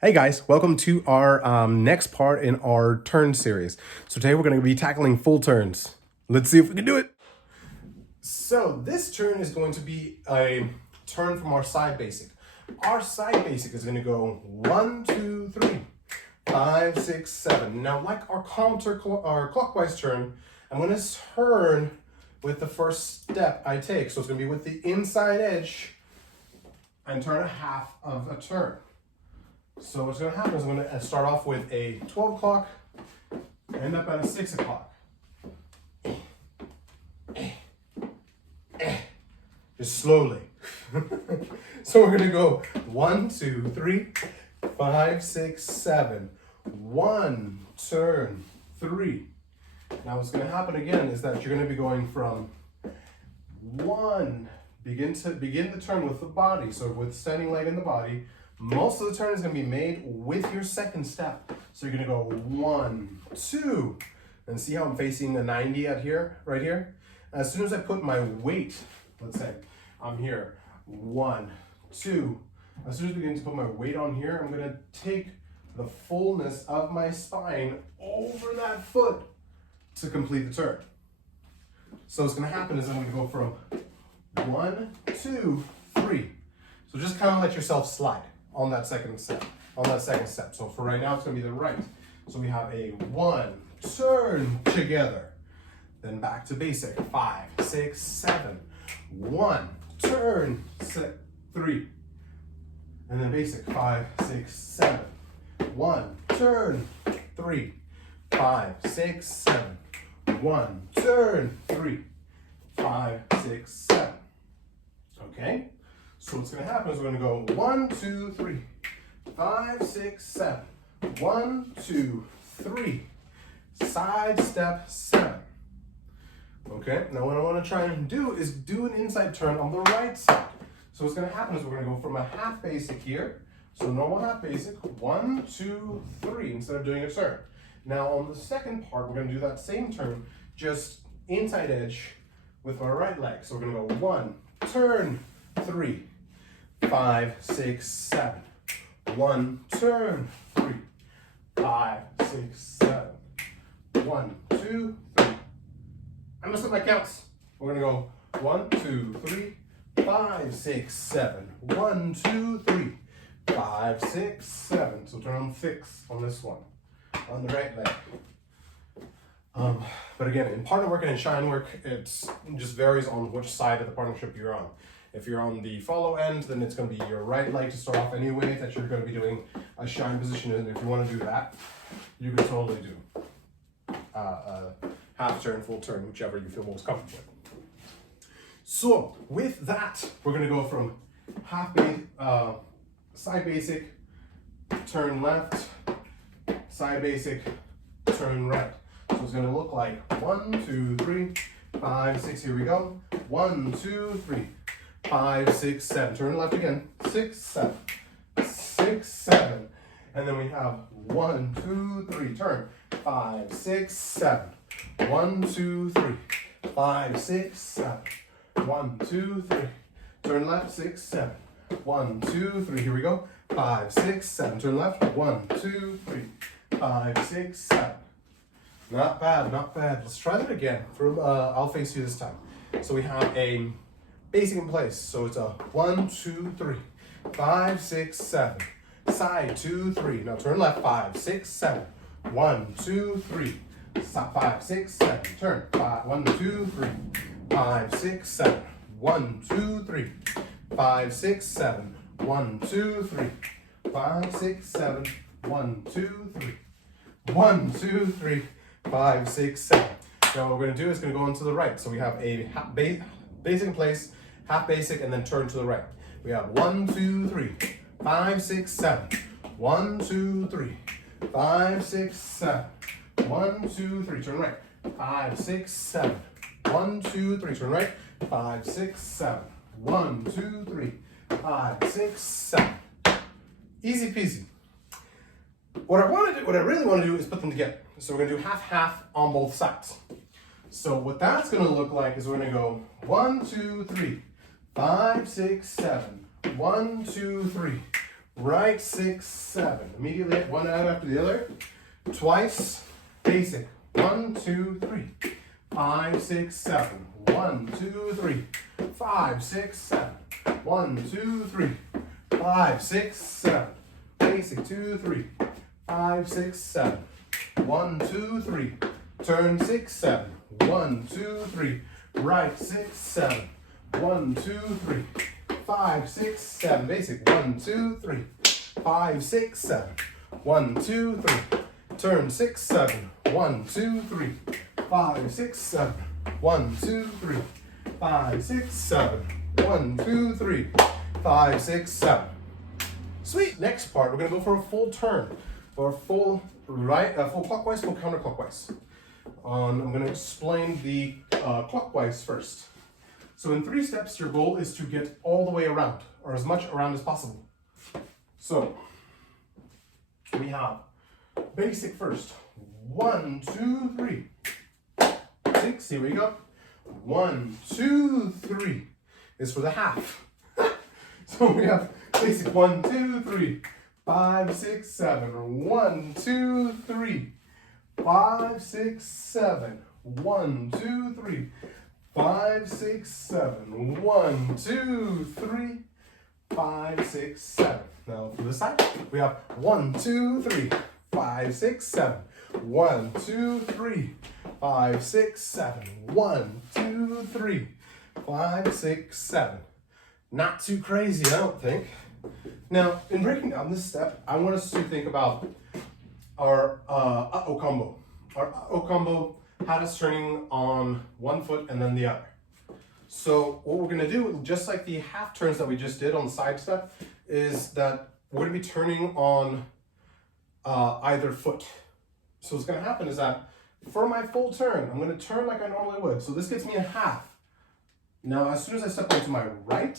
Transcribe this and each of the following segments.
Hey guys, welcome to our next part in our turn series. So today we're going to be tackling full turns. Let's see if we can do it. So this turn is going to be a turn from our side basic. Our side basic is going to go 1, 2, 3, 5, 6, 7. Now, like our our clockwise turn, I'm going to turn with the first step I take. So it's going to be with the inside edge and turn a half of a turn. So what's going to happen is I'm going to start off with a 12 o'clock, end up at a 6 o'clock. Just slowly. So we're going to go 1, 2, 3, 5, 6, 7. 1, turn, 3. Now what's going to happen again is that you're going to be going from 1, begin the turn with the body. So with standing leg in the body. Most of the turn is going to be made with your second step. So you're going to go 1, 2, and see how I'm facing a 90 out here, right here? As soon as I put my weight, let's say I'm here, 1, 2. As soon as I begin to put my weight on here, I'm going to take the fullness of my spine over that foot to complete the turn. So what's going to happen is I'm going to go from 1, 2, 3. So just kind of let yourself slide on that second step. So for right now, it's going to be the right. So we have a 1, turn together. Then back to basic. 5, 6, 7. 1, turn, 3. And then basic. 5, 6, 7. 1, turn, 3. 5, 6, 7. 1, turn, 3. 5, 6, 7. Okay? So what's going to happen is we're going to go 1, 2, 3, 5, 6, 7. 1, 2, 3. Side step 7. Okay, now what I want to try and do is do an inside turn on the right side. So what's going to happen is we're going to go from a half basic here. So normal half basic, 1, 2, 3, instead of doing a turn. Now on the second part, we're going to do that same turn, just inside edge with our right leg. So we're going to go 1, turn, 3, 5, 6, 7. 1, turn, 3, 5, 6, 7. 1, 2, 3. I messed up my counts. We're gonna go 1, 2, 3, 5, 6, 7. 1, 2, 3, 5, 6, 7. So turn on 6 on this one, on the right leg. But again, in partner work and in shine work, it just varies on which side of the partnership you're on. If you're on the follow end, then it's going to be your right leg to start off anyway, that you're going to be doing a shine position. And if you want to do that, you can totally do half turn, full turn, whichever you feel most comfortable with. So with that, we're going to go from side basic, turn left, side basic, turn right. So it's going to look like 1, 2, 3, 5, 6. Here we go. 1, 2, 3, 5, 6, 7. Turn left again. 6, 7. 6, 7. And then we have 1, 2, 3. Turn. 5, 6, 7. 1, 2, 3. 5, 6, 7. 1, 2, 3. Turn left. 6, 7. 1, 2, 3. Here we go. 5, 6, 7. Turn left. 1, 2, 3. 5, 6, 7. Not bad, not bad. Let's try that again. I'll face you this time. So we have a basic in place. So it's a 1, 2, 3, 5, 6, 7. Side 2, 3. Now turn left. 5, 6, 7. 1, 2, 3. 5, 6, 7. Turn. 1, 2, 3. 5, 6, 7. 1, 2, 3. 5, 6, 7. 1, 2, 3. 5, 6, 7. 1, 2, 3. 1, 2, 3. 5, 6, 7. Now what we're going to do is going to go on to the right. So we have a basic in place, half basic, and then turn to the right. We have 1, 2, 3, 5, 6, 7. 1, 2, 3, 5, 6, 7. 1, 2, 3, turn right. 5, 6, 7. 1, 2, 3, turn right. 5, 6, 7. 1, 2, 3, 5, 6, 7. Easy peasy. What I really want to do is put them together. So we're going to do half on both sides. So what that's going to look like is we're going to go 1, 2, 3, 5, 6, 7. 1, 2, 3. right, 6, 7. Immediately one out after the other. Twice, basic. 1, 2, 3, 5, 6, 7. 1, 2, 3, 5, 6, 7. 1, 2, 3, 5, 6, 7. Basic, 2, 3, 5, 6, 7. 1, 2, 3. Turn 6, 7. 1, 2, 3. Right, 6, 7. 1, 2, 3. 5, 6, 7. Basic. 1, 2, 3. 5, 6, 7. 1, 2, 3. Turn 6, 7. 1, 2, 3. 5, 6, 7. 1, 2, 3. 5, 6, 7. 1, 2, 3. 5, 6, 7. Sweet. Next part, we're gonna go for a full turn, or full right, full clockwise, full counterclockwise. I'm gonna explain the clockwise first. So in 3 steps, your goal is to get all the way around, or as much around as possible. So we have basic first. 1, 2, 3. 6. Here we go. 1, 2, 3 is for the half. So we have basic 1, 2, 3, 5, 6, 7. 1, 2, 3, 5, 6, 7. 1, 2, 3, 5, 6, 7. 1, 2, 3, 5, 6, 7. Now for the side, we have 1, 2, 3, 5, 6, 7. 1, 2, 3, 5, 6, 7. 1, 2, 3, 5, 6, 7. Not too crazy, I don't think. Now, in breaking down this step, I want us to think about our uh-oh combo. Our uh-oh combo had us turning on one foot and then the other. So what we're gonna do, just like the half turns that we just did on the side step, is that we're gonna be turning on either foot. So what's gonna happen is that for my full turn, I'm gonna turn like I normally would. So this gets me a half. Now, as soon as I step into my right,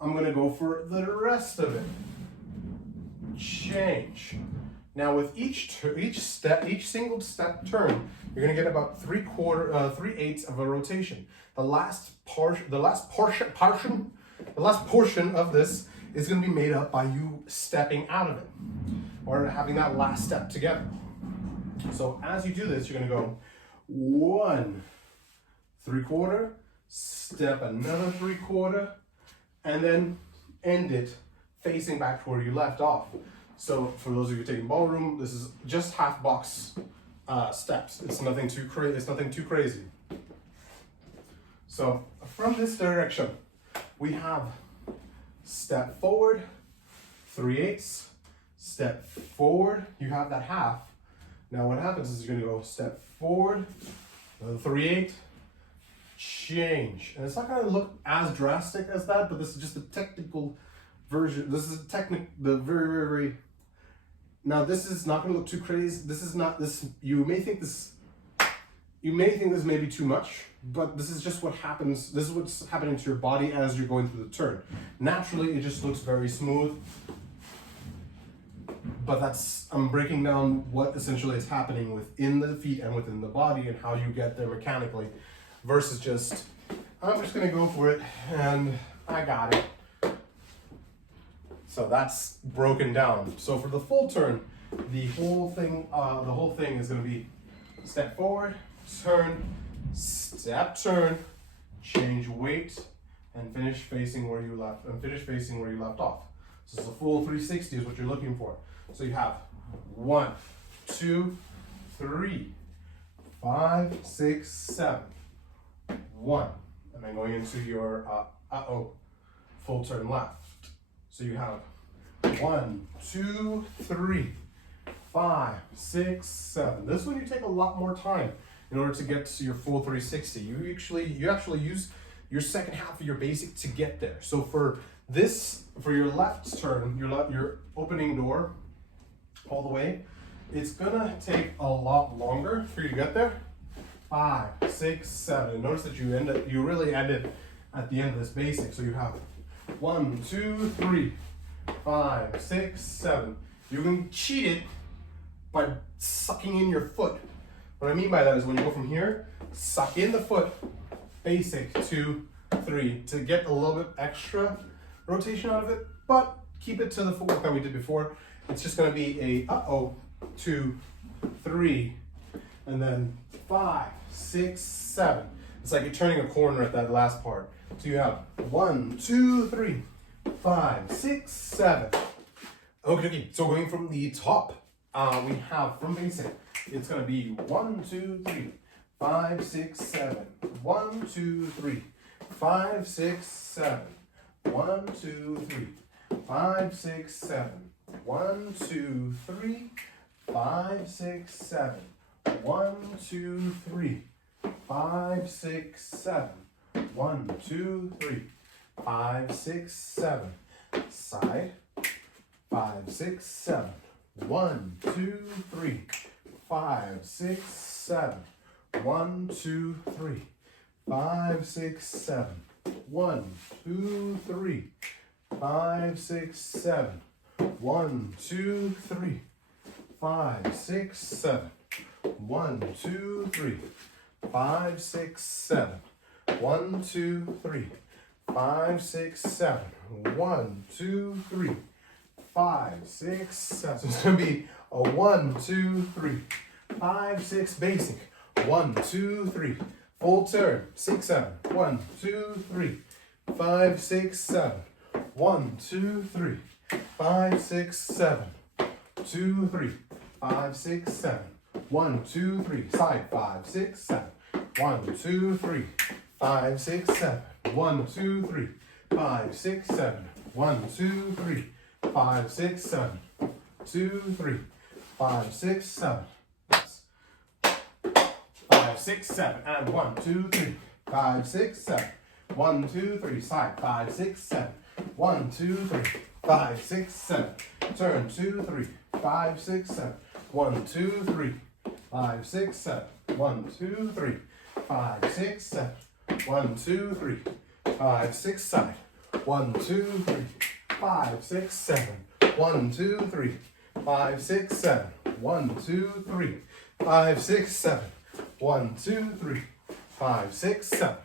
I'm gonna go for the rest of it. Change. Now with each single step turn, you're gonna get about 3/8 of a rotation. The last portion of this is gonna be made up by you stepping out of it, or having that last step together. So as you do this, you're gonna go 1 3/4, step another 3/4, and then end it facing back to where you left off. So for those of you taking ballroom, this is just half box steps. It's nothing too crazy. So from this direction, we have step forward, 3/8, step forward, you have that half. Now what happens is you're gonna go step forward, 3/8, change. And it's not gonna look as drastic as that, but this is just a technical version. This is the very, now this is not gonna look too crazy. This is not this, you may think this may be too much, but this is just what happens. This is what's happening to your body as you're going through the turn. Naturally, it just looks very smooth, but I'm breaking down what essentially is happening within the feet and within the body and how you get there mechanically, versus just, I'm just gonna go for it and I got it. So that's broken down. So for the full turn, the whole thing is gonna be step forward, turn, step, turn, change weight, and finish facing where you left off. So it's a full 360 is what you're looking for. So you have 1, 2, 3, 5, 6, 7. 1, and then going into your full turn left. So you have 1, 2, 3, 5, 6, 7. This one you take a lot more time in order to get to your full 360. You actually use your second half of your basic to get there. So for your left turn, your opening door all the way, it's gonna take a lot longer for you to get there. 5, 6, 7. And notice that you really ended at the end of this basic. So you have 1, 2, 3, 5, 6, 7. You can cheat it by sucking in your foot. What I mean by that is when you go from here, suck in the foot, basic, 2, 3, to get a little bit extra rotation out of it, but keep it to the footwork that we did before. It's just gonna be a 2, 3, and then 5, 6, 7. It's like you're turning a corner at that last part. So you have 1, 2, 3, 5, 6, 7. Okay, so going from the top, we have from basic, it's gonna be 1, 2, 3, 5, 6, 7. 1, 2, 3, 5, 6, 7. 1, 2, 3, 5, 6, 7. 1, 2, 3, 5, 6, 7. 1, 2, 3, 5, 6, 7. 1, 2, 3, 5, 6, 7. Side. 5, 6, 7. 1, 2, 3, 5, 6, 7. 1, 2, 3, 5, 6, 7. 1, 2, 3, 5, 6, 7. 1, 2, 3, 5, 6, 7. 1, 2, 3, 5, 6, 7. 1, 2, 3, 5, 6, 7. 1, 2, 3, 5, 6, 7. So it's gonna be a 1, 2, 3, 5, 6 basic. 1, 2, 3, full turn. 6, 7. 1, 2, 3, 5, 6, 7. 1, 2, 3, 5, 6, 7. 2, 3, 5, 6, 7. 1, 2, 3, side. 5, 6, 7. 1, 2, 3, 5, 6, 7. 1, 2, 3, 5, 6, 7. 1, 2, 3, 5, 6, 7. 2, 3, 5, 6, 7. 5, 6, 7. And 1, 2, 3, 5, 6, 7. 1, 2, 3, side. 5, 6, 7. 1, 2, 3, 5, 6, 7. Turn. 2, 3, 5, 6, 7. 1, 2, 3, 5, 6, 7. 1, 2, 3, 5, 6, 7. 1, 2, 3, 5, 6, side. 1, 2, 3, 5, 6, 7. 1, 2, 3, 5, 6, 7. 1, 2, 3, 5, 6, 7. 1, 2, 3, 5, 6, 7.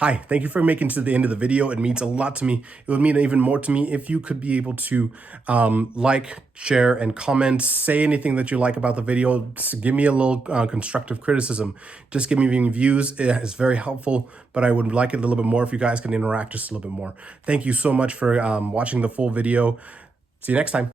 Hi, thank you for making it to the end of the video. It means a lot to me. It would mean even more to me if you could be able to like, share, and comment. Say anything that you like about the video. Just give me a little constructive criticism. Just give me views. It is very helpful, but I would like it a little bit more if you guys can interact just a little bit more. Thank you so much for watching the full video. See you next time.